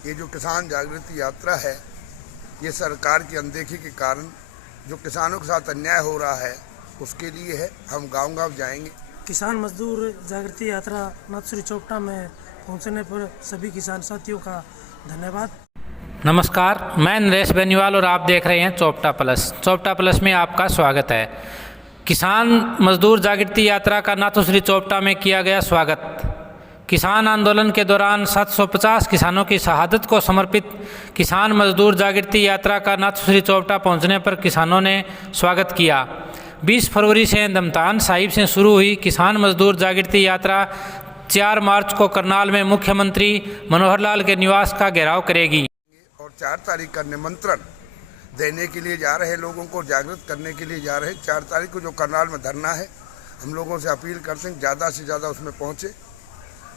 ये जो किसान जागृति यात्रा है, ये सरकार की अनदेखी के कारण जो किसानों के साथ अन्याय हो रहा है उसके लिए है। हम गांव-गांव जाएंगे। किसान मजदूर जागृति यात्रा नाथुश्री चोपटा में पहुंचने पर सभी किसान साथियों का धन्यवाद। नमस्कार, मैं नरेश बेनीवाल और आप देख रहे हैं चोपटा प्लस। चोपटा प्लस में आपका स्वागत है। किसान मजदूर जागृति यात्रा का नाथुश्री चोपटा में किया गया स्वागत। किसान आंदोलन के दौरान 750 किसानों की शहादत को समर्पित किसान मजदूर जागृति यात्रा का नाथुश्री चोपटा पहुंचने पर किसानों ने स्वागत किया। 20 फरवरी से दमतान साहिब से शुरू हुई किसान मजदूर जागृति यात्रा 4 मार्च को करनाल में मुख्यमंत्री मनोहर लाल के निवास का घेराव करेगी और 4 तारीख का निमंत्रण देने के लिए जा रहे, लोगों को जागृत करने के लिए जा रहे। 4 तारीख को जो करनाल में धरना है, हम लोगों से अपील करते हैं ज़्यादा से ज़्यादा उसमें पहुँचे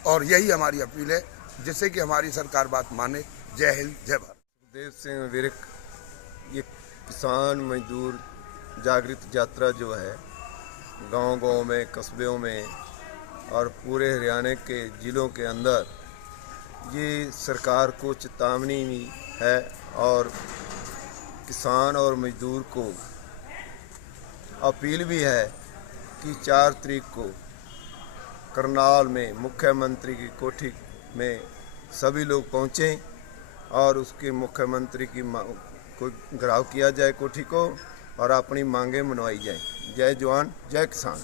और यही हमारी अपील है, जिससे कि हमारी सरकार बात माने। जय हिंद, जय भारत। देव सिंह विरक, ये किसान मजदूर जागृत यात्रा जो है गांव-गांव में, कस्बों में और पूरे हरियाणा के ज़िलों के अंदर ये सरकार को चेतावनी भी है और किसान और मजदूर को अपील भी है कि 4 तारीख को करनाल में मुख्यमंत्री की कोठी में सभी लोग पहुँचें और उसके मुख्यमंत्री की को घेराव किया जाए कोठी को और अपनी मांगें मनवाई जाए। जय जवान, जय किसान।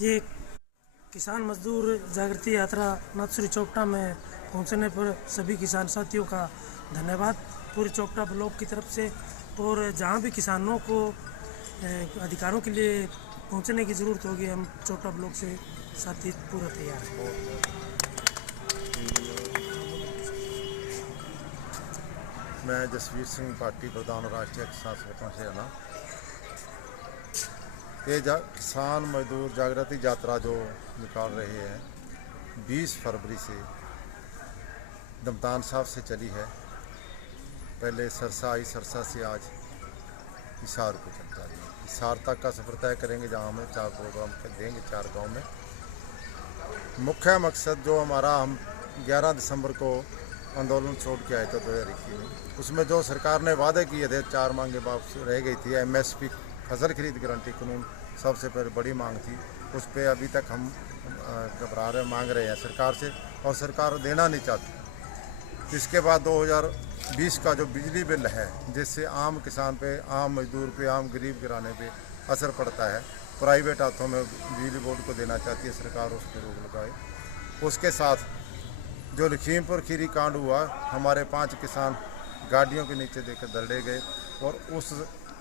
ये किसान मजदूर जागृति यात्रा नाथुश्री चोपटा में पहुंचने पर सभी किसान साथियों का धन्यवाद पूरे चोपटा ब्लॉक की तरफ से। और जहां भी किसानों को अधिकारों के लिए पहुंचने की ज़रूरत होगी, हम चोपटा ब्लॉक से साथी पूरा तैयार हैं। मैं जसवीर सिंह पार्टी प्रधान राष्ट्रीय किसान संगठन से आना। ये किसान मजदूर जागृति यात्रा जो निकाल रहे हैं 20 फरवरी से दमतान साहब से चली है। पहले सरसा आई, सरसा से आज हिसार को चलता है। हिसार तक का सफर तय करेंगे, जहाँ हमें 4 प्रोग्राम देंगे 4 गांव में। मुख्य मकसद जो हमारा, हम 11 दिसंबर को आंदोलन छोड़ के आए थे 2021 में, उसमें जो सरकार ने वादे किए थे 4 मांगे वापस रह गई थी। MSP फसल खरीद गारंटी कानून सबसे पहले बड़ी मांग थी, उस पर अभी तक हम घबरा रहे मांग रहे हैं सरकार से और सरकार देना नहीं चाहती। इसके बाद 2020 का जो बिजली बिल है, जिससे आम किसान पे, आम मजदूर पे, आम गरीब घराने पे असर पड़ता है, प्राइवेट हाथों में बिजली बोर्ड को देना चाहती है सरकार, उस पर रोक लगाए। उसके साथ जो लखीमपुर खीरी कांड हुआ, हमारे 5 किसान गाड़ियों के नीचे देकर दलड़े गए और उस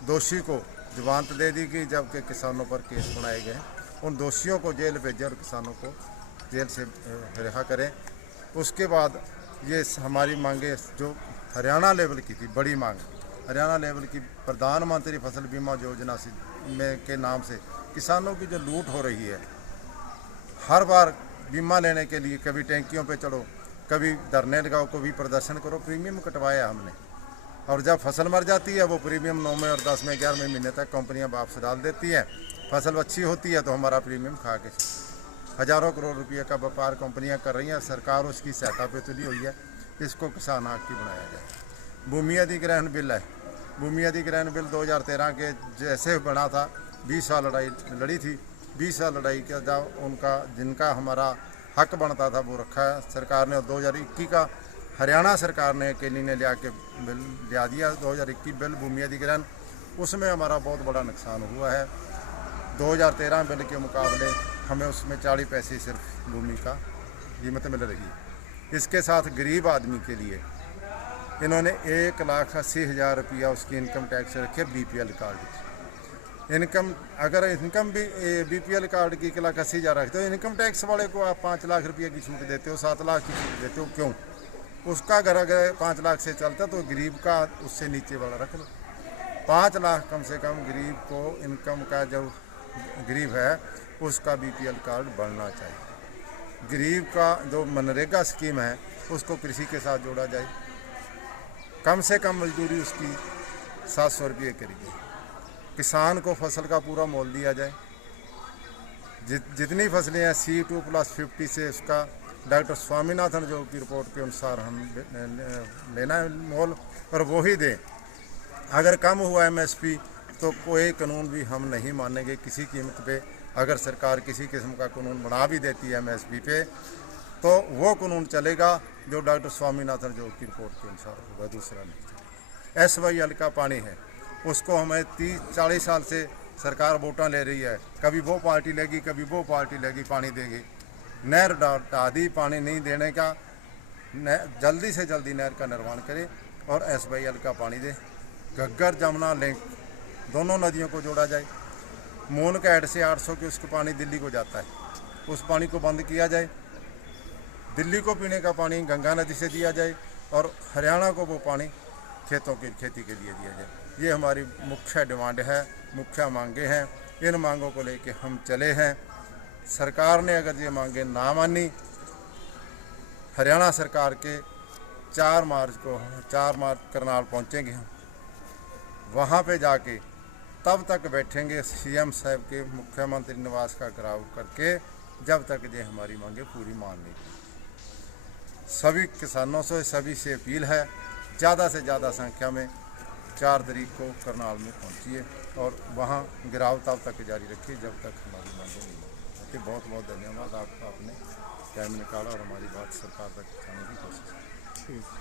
दोषी को जमानत दे दी गई, जबकि किसानों पर केस बनाए गए। उन दोषियों को जेल भेजें और किसानों को जेल से रिहा करें। उसके बाद ये हमारी मांगे जो हरियाणा लेवल की थी, बड़ी मांग हरियाणा लेवल की, प्रधानमंत्री फसल बीमा योजना से में के नाम से किसानों की जो लूट हो रही है। हर बार बीमा लेने के लिए कभी टैंकियों पे चढ़ो, कभी धरने लगाओ, कभी प्रदर्शन करो, प्रीमियम कटवाया हमने। और जब फसल मर जाती है वो प्रीमियम 9वें और 10वें 11वें महीने तक कंपनियां वापस डाल देती हैं। फसल अच्छी होती है तो हमारा प्रीमियम खा के हज़ारों करोड़ रुपये का व्यापार कंपनियां कर रही हैं। सरकार उसकी सहायता पे तुली हुई है। इसको किसान आग की बनाया जाए। भूमि अधिग्रहण बिल है, भूमि अधिग्रहण बिल 2013 के जैसे बना था, 20 साल लड़ाई लड़ी थी। 20 साल लड़ाई का जब उनका जिनका हमारा हक बनता था वो रखा है सरकार ने। और 2021 का हरियाणा सरकार ने केली ने बिल लिया दिया 2021 बिल भूमि अधिग्रहण, उसमें हमारा बहुत बड़ा नुकसान हुआ है। 2013 बिल के मुकाबले हमें उसमें 40 पैसे सिर्फ भूमि का कीमत मिल रही है। इसके साथ गरीब आदमी के लिए इन्होंने 1,80,000 रुपया उसकी इनकम टैक्स रखे BPL कार्ड की। इनकम अगर इनकम भी BPL कार्ड की 1,80,000 रखते हो, इनकम टैक्स वाले को आप 5 लाख रुपये की छूट देते हो, 7 लाख की छूट देते हो, क्यों? उसका घर अगर 5 लाख से चलता तो गरीब का उससे नीचे वाला रख लो। 5 लाख कम से कम गरीब को इनकम का जो गरीब है उसका BPL कार्ड बनना चाहिए। गरीब का जो मनरेगा स्कीम है उसको कृषि के साथ जोड़ा जाए। कम से कम मजदूरी उसकी 700 रुपये करेगी। किसान को फसल का पूरा मोल दिया जाए। जितनी फसलें हैं C2+50 से उसका डॉक्टर स्वामीनाथन जो की रिपोर्ट के अनुसार हम लेना है मोल और वो ही दें। अगर कम हुआ MSP तो कोई कानून भी हम नहीं मानेंगे किसी कीमत पे। अगर सरकार किसी किस्म का कानून बना भी देती है MSP पे तो वो कानून चलेगा जो डॉक्टर स्वामीनाथन जो की रिपोर्ट के अनुसार होगा, दूसरा नहीं चलेगा। SYL का पानी है, उसको हमें 30-40 साल से सरकार वोटां ले रही है, कभी वो पार्टी लेगी कभी वो पार्टी लेगी, पानी देगी। नहर ढा दी, पानी नहीं देने का, जल्दी से जल्दी नहर का निर्माण करे और SYL का पानी दे। घग्गर जमुना लिंक दोनों नदियों को जोड़ा जाए। मोन का हेड से 800 के उसका पानी दिल्ली को जाता है, उस पानी को बंद किया जाए। दिल्ली को पीने का पानी गंगा नदी से दिया जाए और हरियाणा को वो पानी खेतों की खेती के लिए दिया जाए। ये हमारी मुख्य डिमांड है, मुख्य मांगे हैं। इन मांगों को लेके हम चले हैं। सरकार ने अगर ये मांगे ना मानी, हरियाणा सरकार के 4 मार्च करनाल पहुंचेंगे हम। वहाँ पे जाके तब तक बैठेंगे CM साहब के मुख्यमंत्री निवास का घेराव करके, जब तक ये हमारी मांगे पूरी मान नहीं जाए। सभी किसानों से, सभी से अपील है, ज़्यादा से ज़्यादा संख्या में 4 तारीख को करनाल में पहुंचिए और वहाँ घेराव तब तक जारी रखिए जब तक हमारी मांगे नहीं मानी। बहुत बहुत धन्यवाद आपका, आपने टाइम निकाला और हमारी बात सरकार तक पहुँचाने की कोशिश की।